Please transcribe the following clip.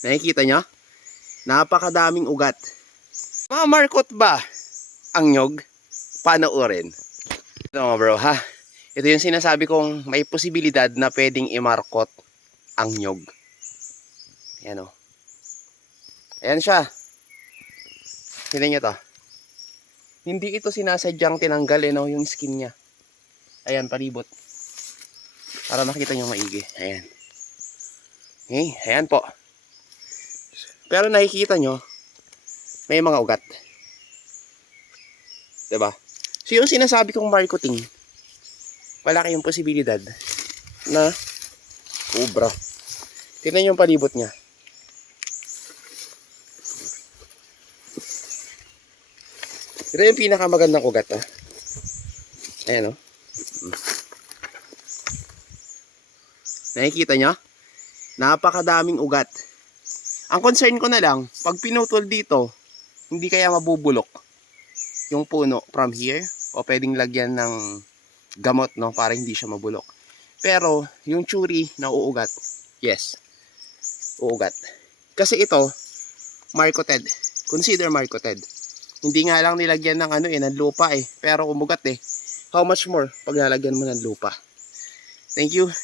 Nakikita nyo? Napakadaming ugat. Mamarkot ba ang nyog? Panoorin. Ito mga bro ha. Ito yung sinasabi kong may posibilidad na pwedeng imarkot ang nyog. Ayan o. Ayan siya. Tignan nyo to. Hindi ito sinasadyang tinanggal no, yung skin niya. Ayan, palibot. Para makita nyo maigi. Ayan. Okay, ayan po. Pero nakikita nyo, may mga ugat. Diba? So yung sinasabi kong marketing, wala kayong posibilidad na ubra. Tignan yung palibot niya. Ito yung pinakamagandang ugat. Ha? Ayan o. Nakikita nyo? Napakadaming ugat. Ang concern ko na lang, pag pinutol dito, hindi kaya mabubulok yung puno from here o pwedeng lagyan ng gamot no para hindi siya mabulok. Pero yung tsuri na uugat, yes, uugat. Kasi ito, marcoted. Consider marcoted. Hindi nga lang nilagyan ng ng lupa pero umugat eh. How much more pag lalagyan mo ng lupa? Thank you.